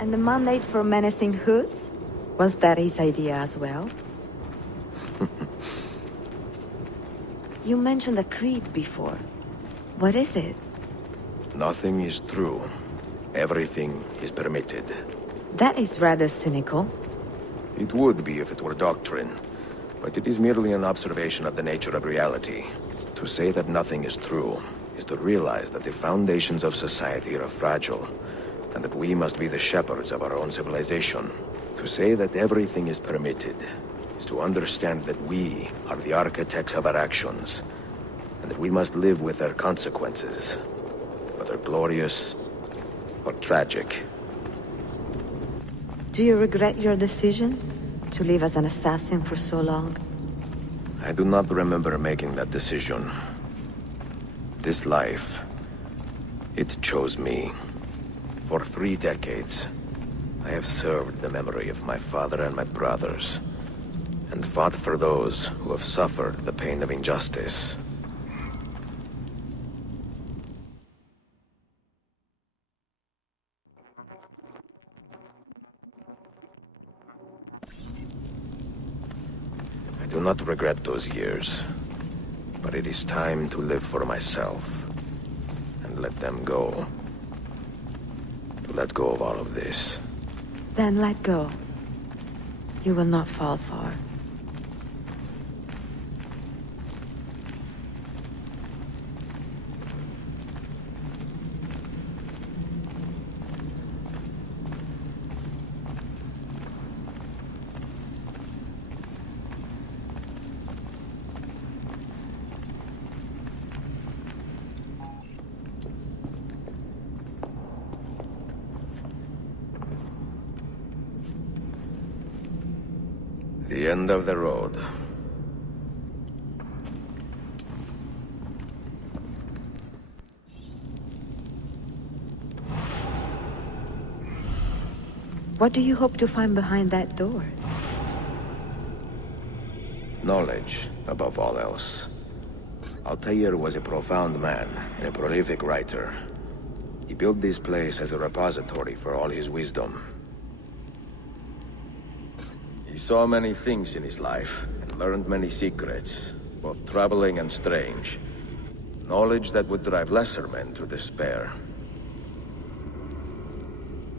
And the mandate for menacing hoods? Was that his idea as well? You mentioned a creed before. What is it? Nothing is true. Everything is permitted. That is rather cynical. It would be if it were doctrine, but it is merely an observation of the nature of reality. To say that nothing is true is to realize that the foundations of society are fragile, and that we must be the shepherds of our own civilization. To say that everything is permitted is to understand that we are the architects of our actions, and that we must live with their consequences, whether glorious or tragic. Do you regret your decision to live as an assassin for so long? I do not remember making that decision. This life, it chose me. For 3 decades, I have served the memory of my father and my brothers, and fought for those who have suffered the pain of injustice. I do not regret those years, but it is time to live for myself, and let them go. To let go of all of this. Then let go. You will not fall far. The end of the road. What do you hope to find behind that door? Knowledge, above all else. Altair was a profound man and a prolific writer. He built this place as a repository for all his wisdom. He saw many things in his life, and learned many secrets, both troubling and strange. Knowledge that would drive lesser men to despair.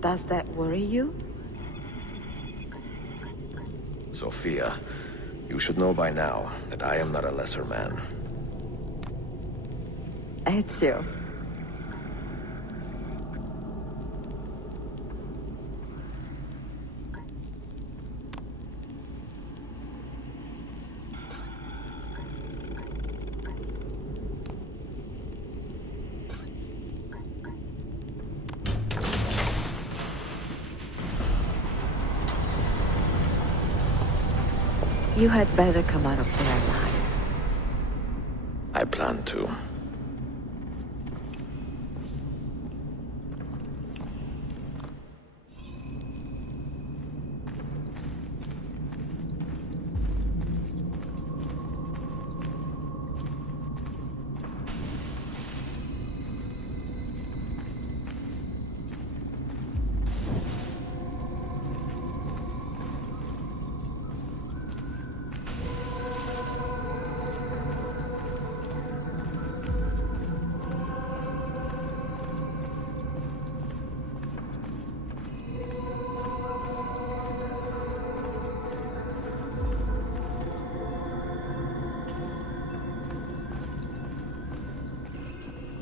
Does that worry you? Sophia, you should know by now that I am not a lesser man. Ezio. You had better come out of there alive. I plan to.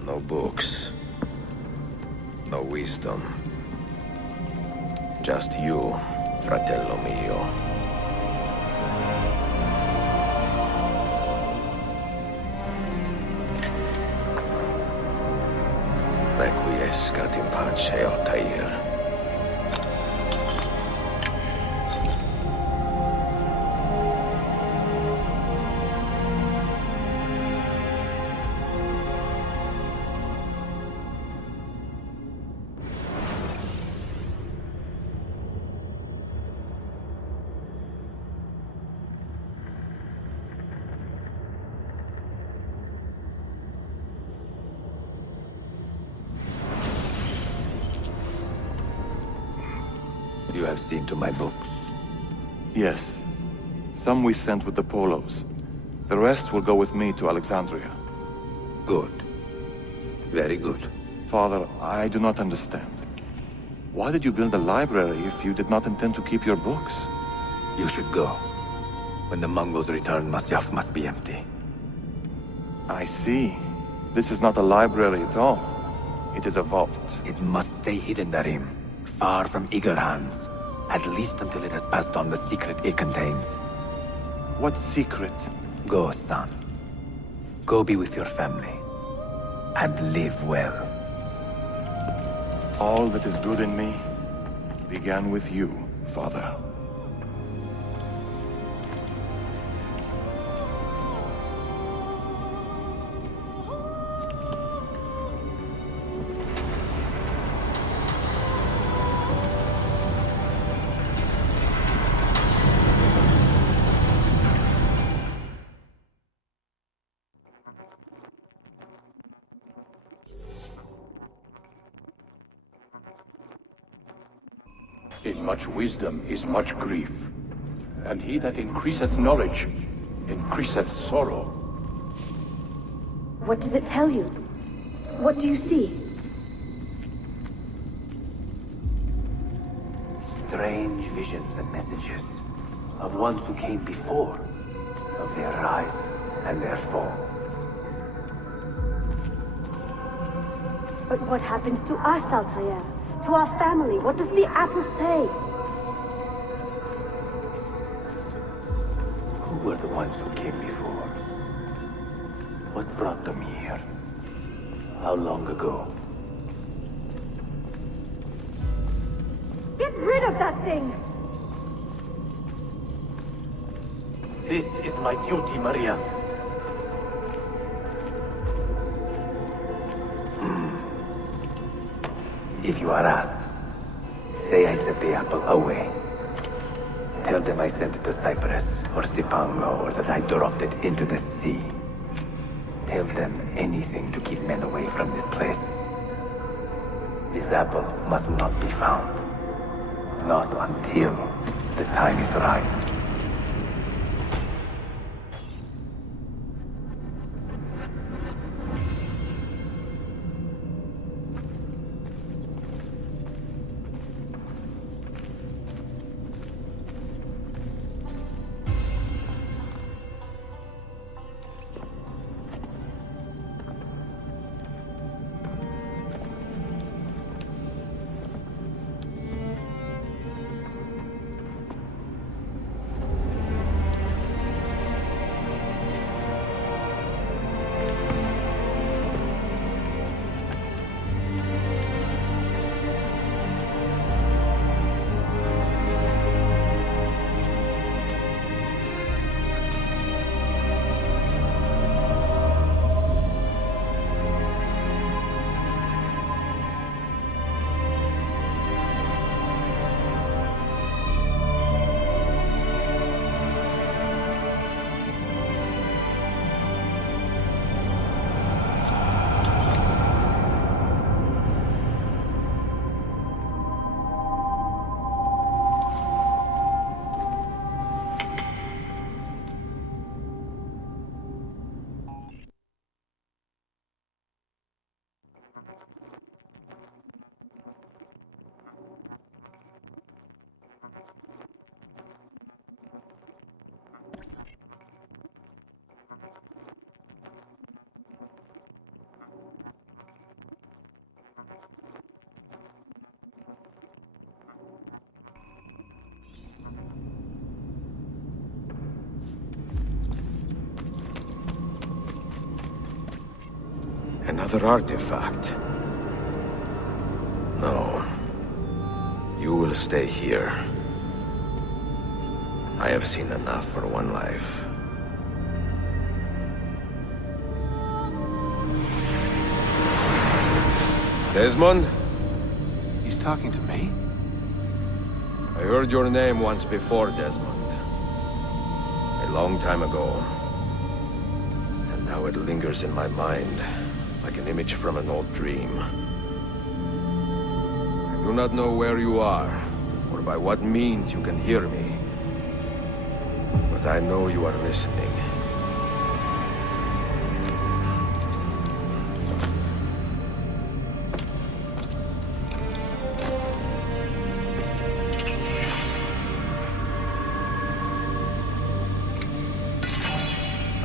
No books. No wisdom. Just you, fratello mio. Requiescat in pace, Altair. you have seen to my books? Yes. Some we sent with the Polos. The rest will go with me to Alexandria. Good. Very good. Father, I do not understand. Why did you build a library if you did not intend to keep your books? You should go. When the Mongols return, Masyaf must be empty. I see. This is not a library at all. It is a vault. It must stay hidden, Darim. Far from eager hands. At least until it has passed on the secret it contains. What secret? Go, son. Go be with your family. And live well. All that is good in me began with you, Father. In much wisdom is much grief, and he that increaseth knowledge increaseth sorrow. What does it tell you? What do you see? Strange visions and messages of ones who came before, of their rise and their fall. But what happens to us, Altair? To our family? What does the apple say? Who were the ones who came before? What brought them here? How long ago? Get rid of that thing! This is my duty, Maria. If you are asked, say I sent the apple away. Tell them I sent it to Cyprus, or Cipango, or that I dropped it into the sea. Tell them anything to keep men away from this place. This apple must not be found. Not until the time is right. Another artifact. No. You will stay here. I have seen enough for one life. Desmond? He's talking to me? I heard your name once before, Desmond. A long time ago. And now it lingers in my mind, like an image from an old dream. I do not know where you are, or by what means you can hear me. But I know you are listening.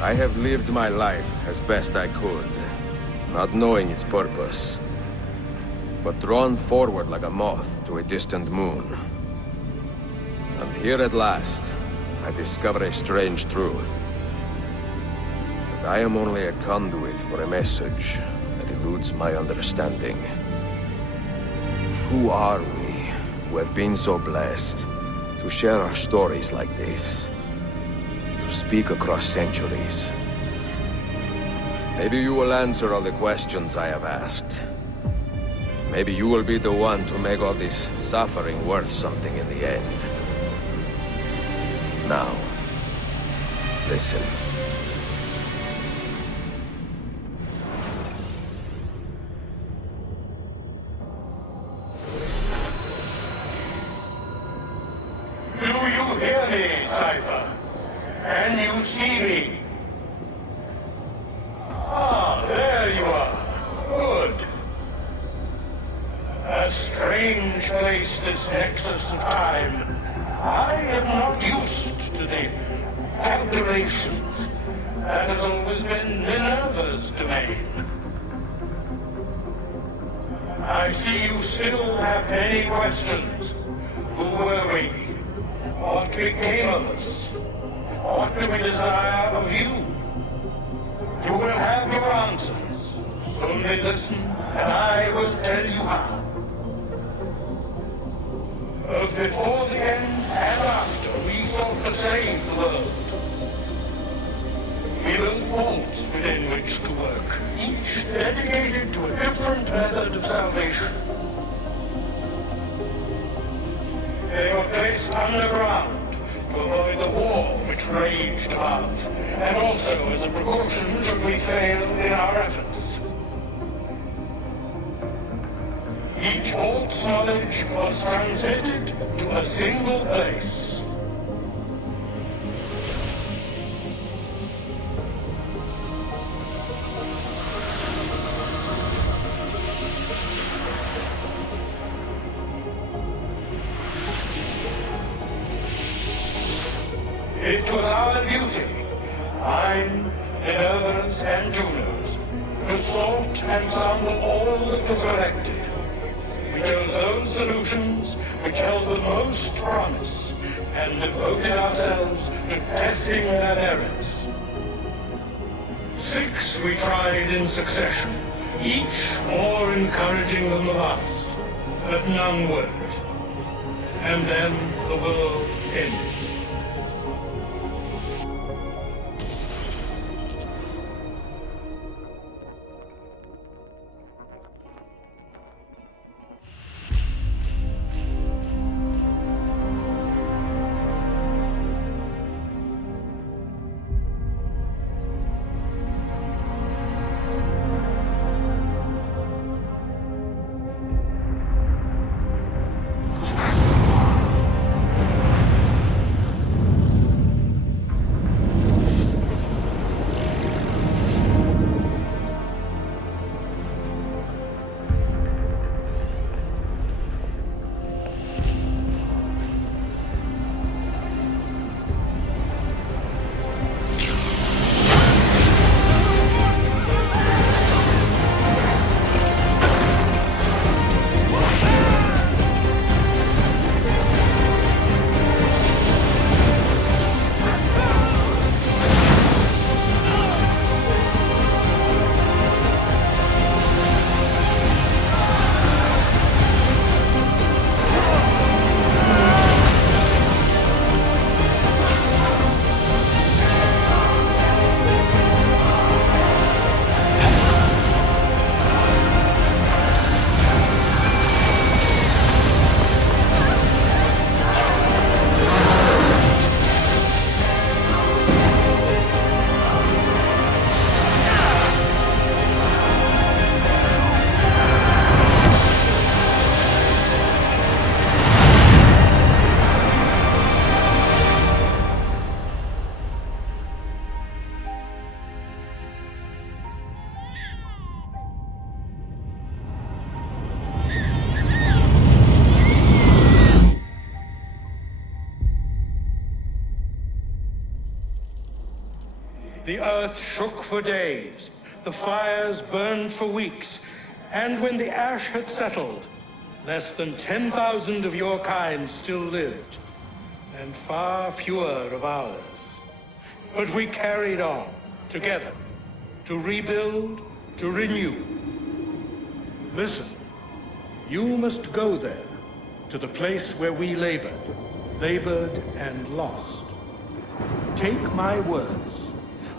I have lived my life as best I could, not knowing its purpose, but drawn forward like a moth to a distant moon. And here at last, I discover a strange truth. That I am only a conduit for a message that eludes my understanding. Who are we, who have been so blessed, to share our stories like this? To speak across centuries? Maybe you will answer all the questions I have asked. Maybe you will be the one to make all this suffering worth something in the end. Now, listen. Do you hear me, Cypher? Can you see me? Ah, there you are. Good. A strange place, this nexus of time. I am not used to the calculations. That has always been Minerva's domain. I see you still have many questions. Who were we? What became of us? What do we desire of you? You will have your answers. Only listen, and I will tell you how. Both before the end and after, we sought to save the world. We built vaults within which to work, each dedicated to a different method of salvation. They were placed underground to avoid the war which raged above, and also as a precaution should we fail in our efforts. Each vault's knowledge was transmitted to a single place. It was our duty, mine, Minerva's, and Juno's, to sort and sample all that was collected. We chose those solutions which held the most promise, and devoted ourselves to testing their merits. 6 we tried in succession, each more encouraging than the last, but none worked. And then the world ended. earth shook for days, the fires burned for weeks, and when the ash had settled, less than 10,000 of your kind still lived, and far fewer of ours. But we carried on, together, to rebuild, to renew. Listen, you must go there, to the place where we labored and lost. Take my words,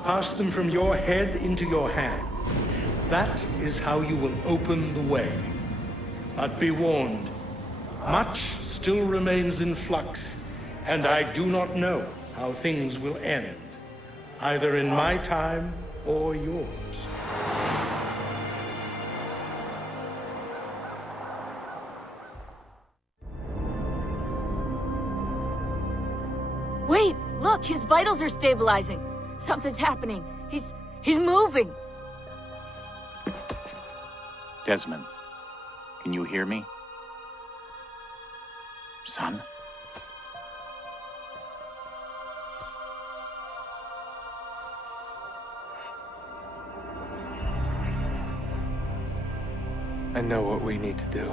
pass them from your head into your hands. That is how you will open the way. But be warned, much still remains in flux, and I do not know how things will end, either in my time or yours. Wait! Look! His vitals are stabilizing! Something's happening! He's moving! Desmond, can you hear me? Son? I know what we need to do.